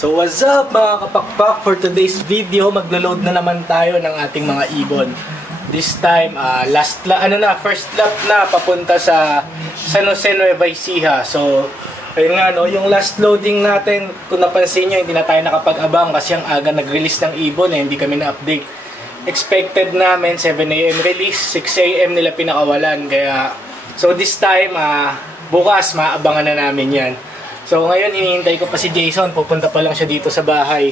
So what's up mga kapakpak? For today's video, maglo-load na naman tayo ng ating mga ibon. This time, first lap na papunta sa San Jose, Nueva Ecija. So, ayun nga no, yung last loading natin, kung napansin nyo, hindi na tayo nakapag-abang kasi ang aga nag-release ng ibon hindi kami na-update. Expected namin 7 AM release, 6 AM nila pinakawalan. Kaya, so this time, bukas maabangan na namin yan. So ngayon hinihintay ko pa si Jason, pupunta pa lang siya dito sa bahay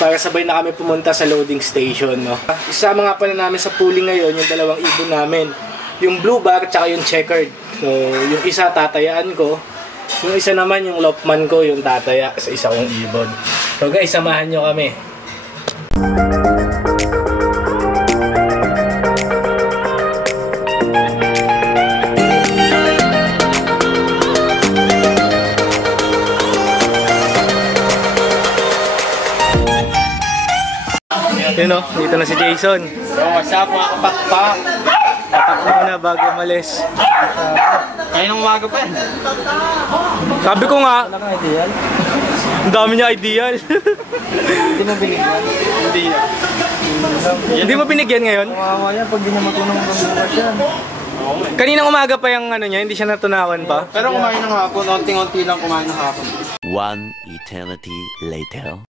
para sabay na kami pumunta sa loading station, no. Isama nga pala namin sa pooling ngayon yung dalawang ibon namin, yung blue bar at yung checkered. So yung isa tatayaan ko, yung isa naman yung lopman ko yung tataya sa isa kong ibon. So guys, samahan nyo kami. Yun o, dito na si Jason. So, what's up mga kapakpak? Patak muna bago umalis. Kaya nung umaga pa eh. Sabi ko nga, ang dami niya ideal. Hindi mo binigyan? Hindi yan. Hindi mo binigyan ngayon? Kawawa yan pag di na matunong pagbukas yan. Kaninang umaga pa yung ano niya, hindi siya natunawan pa. Pero kumain ng hapon, onting-onti lang kumain ng hapon. One eternity later.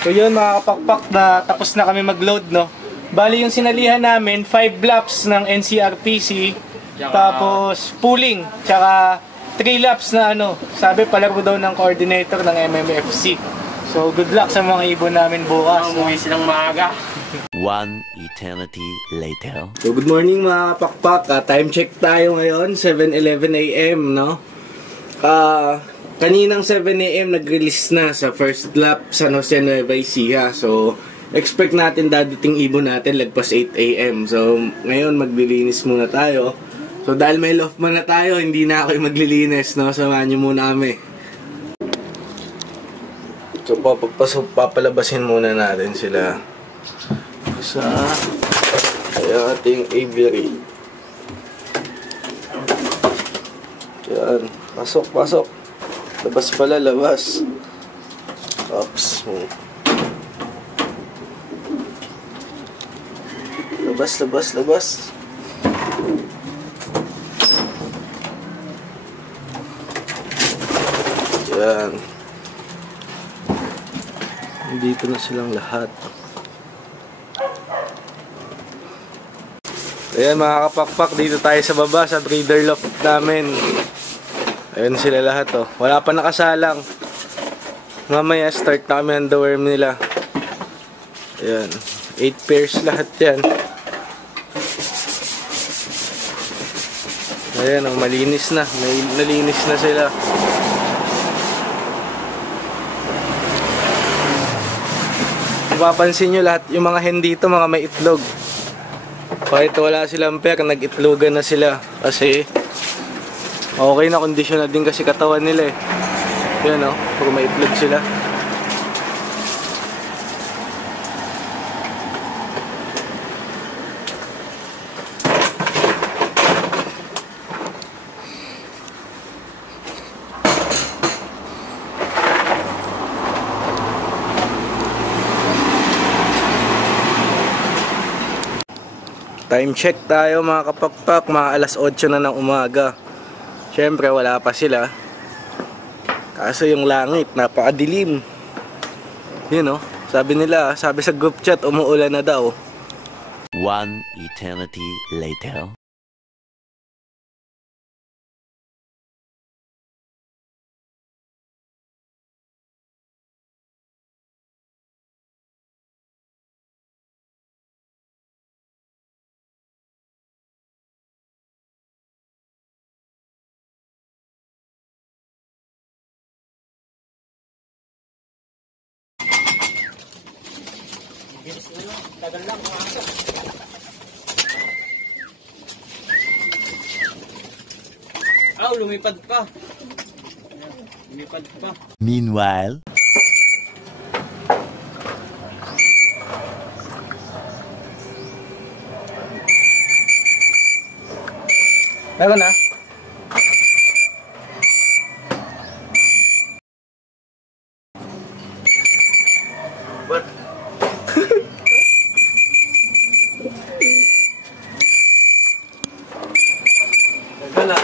So yun mga kapakpak, na tapos na kami mag-load, no. Bali yung sinalihan namin, 5 laps ng NCRPC, tapos pooling, tsaka 3 laps na sabi palaro daw ng coordinator ng MMFC. So good luck sa mga ibon namin bukas. Umuwi silang maaga. One eternity later. So good morning mga kapakpak, time check tayo ngayon, 7:11 AM, no. Kaninang 7 AM nag-release na sa first lap San Jose, Nueva Ecija. So, expect natin dadating ibon natin lagpas 8 AM. So, ngayon maglilinis muna tayo. So, dahil may Lofman na tayo, hindi na ako yung maglilinis, no? Samahan nyo muna kami. So, papalabasin muna natin sila sa ating aviary. Yan. Pasok. Labas pala, labas. Oops. Labas. Yan. Dito na silang lahat. Ayan mga kapakpak, dito tayo sa baba sa breeder loft namin. Ayun sila lahat wala pa nakasalang. Mamaya start na kami ang underworm nila. Ayan, 8 pairs lahat yan. Ayan, malinis na. Nalinis na sila. Mapapansin nyo lahat, yung mga hen dito, mga may itlog. Kahit wala silang pair, nag-itlogan na sila. Kasi okay na, kondisyon na din kasi katawan nila Yan pag may itlog sila. Time check tayo mga kapakpak, mga alas 8 na ng umaga. Syempre wala pa sila. Kaso yung langit, napakadilim. Yun oh, sabi nila, sabi sa group chat, umuulan na daw. One eternity later. Lumipad pa. Lumipad pa. Meanwhile, Meron na? What? Wala.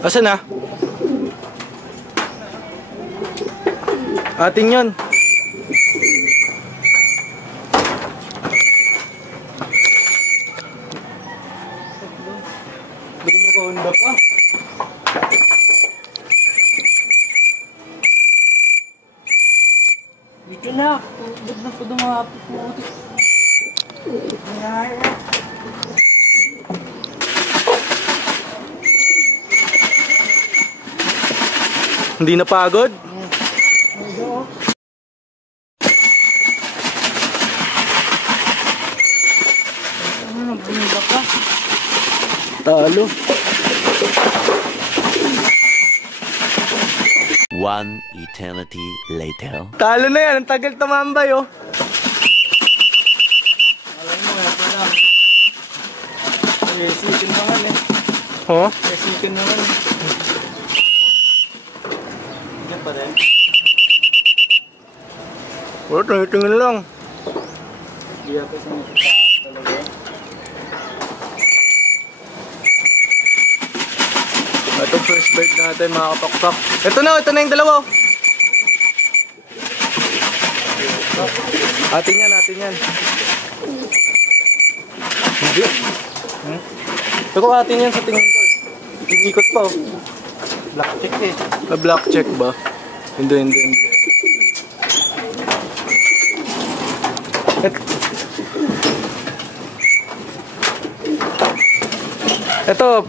Asan na? Ating yun. Hindi ko makahunda pa. Dito na. Ba't na po dumapit mo? Hindi napagod? Bumaba ka. Talo. one eternity later. Talo na yan. Ang tagal tumambay oh. Alam mo, ito lang. Second naman eh. Huh? Second naman eh. Yan pa rin. Wala, tingin lang. Hindi ako sa mga talaga. Ito first bird natin mga kapakpak. Ito na yung dalawa. Atin yan. Hindi. Pero atin yan sa tingin ko eh. Inikot pa oh. Black check eh. Black check ba? Hindi. Ito. Ito.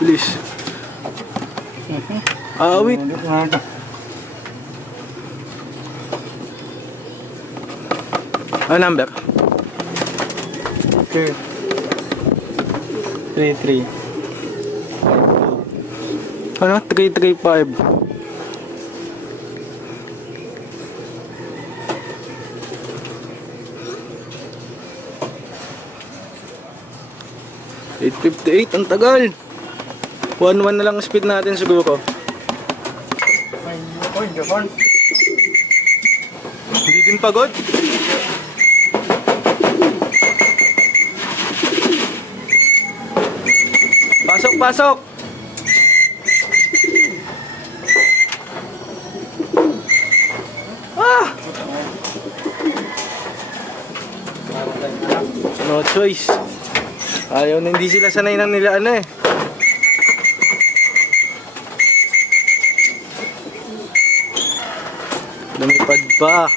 Please. Wait. Number? 3-3. Ano? 335. $858, ang tagal. 1-1 na lang ang speed natin siguro. Hindi din pagod. Pasok. No choice. Ayaw na, hindi sila sanay ng nila eh. Lumipad pa.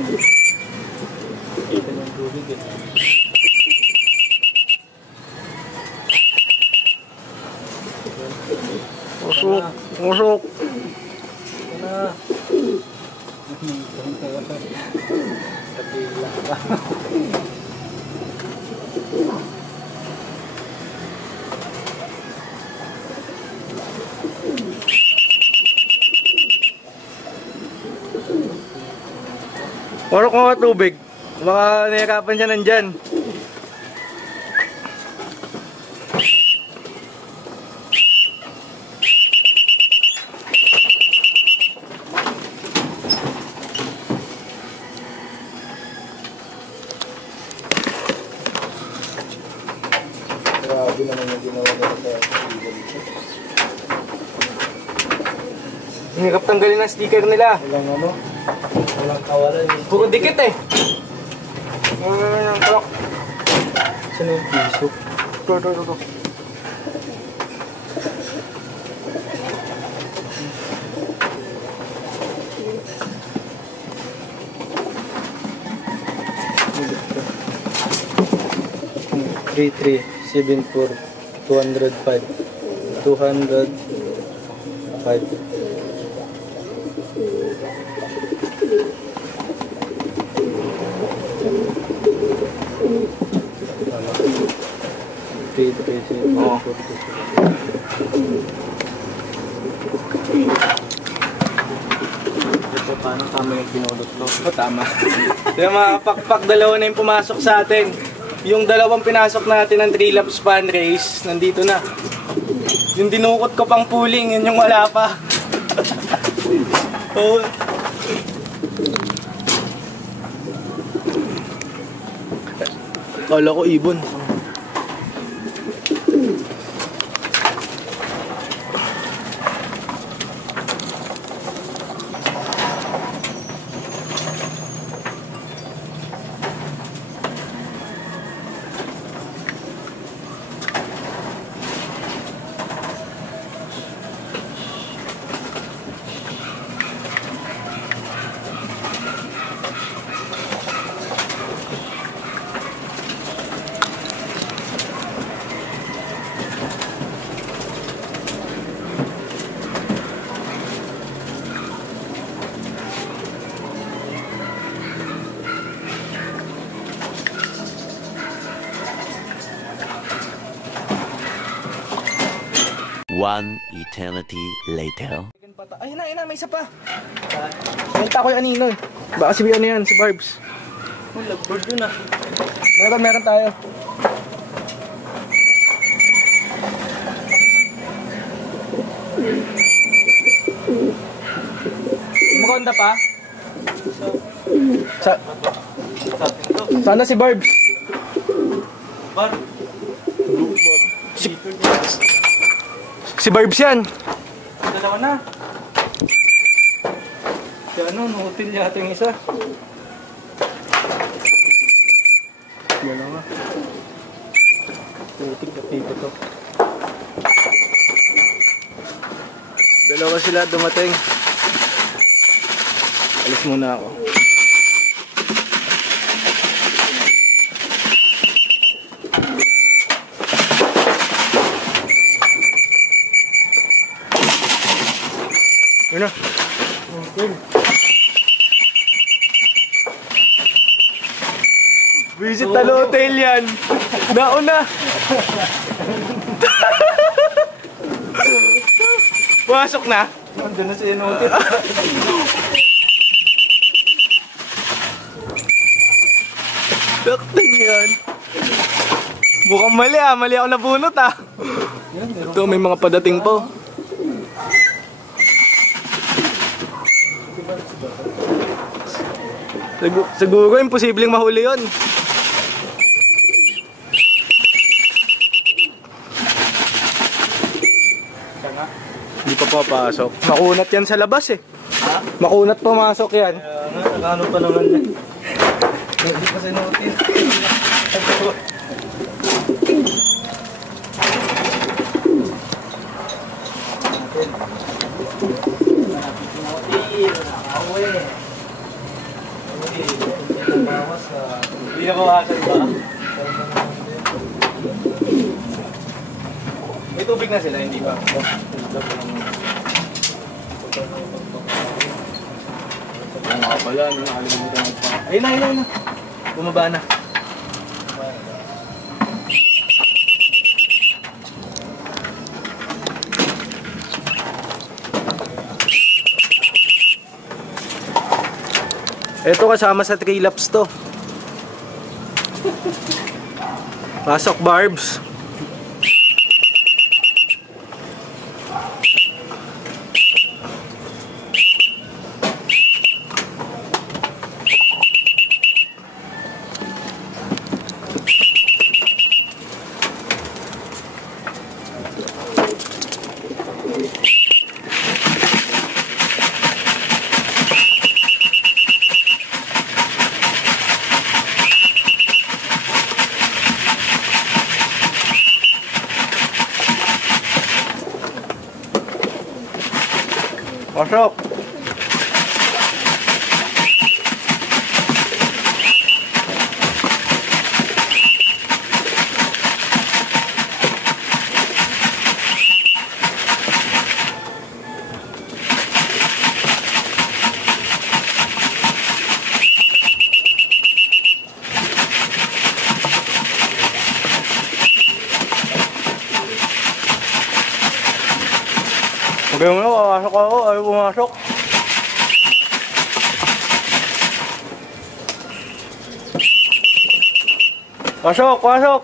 Kita ng tubig eh. Usok. Usok. Ano? Kabila pa. Warok mga tubig. Baka nahirapan siya nandyan. Grabe naman yung ginawa nila sa Eagle. Hirap tanggalin ang sticker nila. Walang ano? Walang kawalan. Puro dikit eh. Saan yung piso? Ito. 3374 205 205 Ito, paano tama yung pinulot ko? O, tama. Yung mga pakpak, dalawa na yung pumasok sa atin. Yung dalawang pinasok natin ng 3 laps fan race, nandito na. Yung dinukot ko pang pooling, yun yung wala pa. Oh. Kala ko ibon. One eternity later. Ayun na, may isa pa. Nalita ko yung anino eh. Baka si ano yan, si Barbs. Oh, lovebird yun ah. Meron tayo. Kumakonda pa? Sana si Barbs. Bar. Si Barbs yan. Dalawa na. Si ano, nutil yata yung isa. Dalawa. Tutik na pico to. Dalawa sila dumating. Alis muna ako. Yun na. Okay. Visit Talo Hotel yan. Nauna. Pasok na. Nandun na si Enotil. Dakting yan. Mukhang mali ah. Mali ako nabunot ah. Ito may mga padating po. Siguro imposibleng mahuli yun. Hindi pa papasok. Makunat yan sa labas eh. Ha? Makunat pumasok yan. Nagano pa naman yan. Hindi pa si Enotil. Hindi na mawasan ba? May tubig na sila, hindi ba? Ano ka pala, nakalimutan ko pa. Ayun na. Bumaba na. Ito kasama sa 3 laps to. Pasok Barbs. Pasok! Sabi mo, papasok ako, ayaw pumasok. Pasok!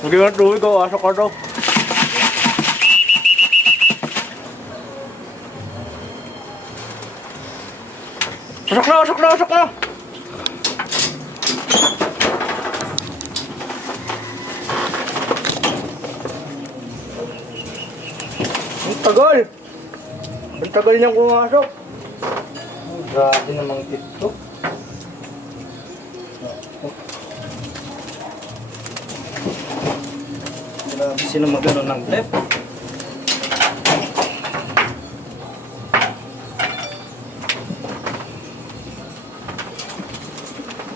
Hindi na tubig ko, pasok ka daw. Pasok na! Ang tagal niyang pumasok. Grabe namang ito. Grabe sino magano ng left.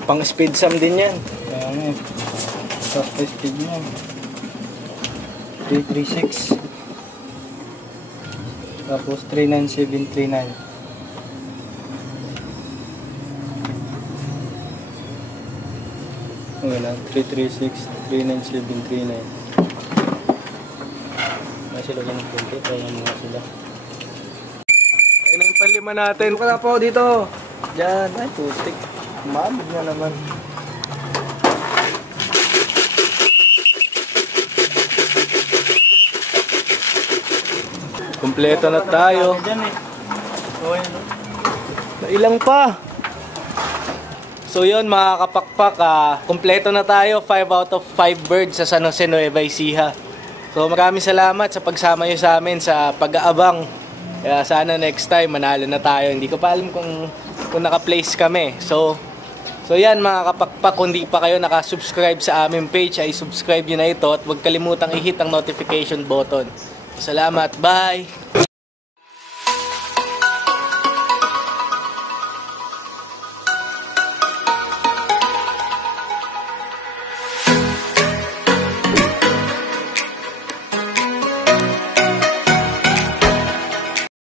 Pang speed sum din yan. Ayan eh. Top speed niya. 336. Tapos 39739. Wala. 336, 39739. Sila lang ng punti. Kaya mga sila. Ayun na yung panlima natin. Buka na po dito. Diyan. Ay, putik. Mabig na naman. Kompleto na tayo. Ilang pa? So yun mga kapakpak, kompleto na tayo. 5 out of 5 birds sa San Jose Nueva Ecija. So maraming salamat sa pagsama nyo sa amin sa pag-aabang. Kaya sana next time manalo na tayo. Hindi ko pa alam kung naka-place kami. So yan mga kapakpak, kung di pa kayo nakasubscribe sa aming page ay subscribe nyo na ito at huwag kalimutang i-hit ang notification button. Salamat, bye!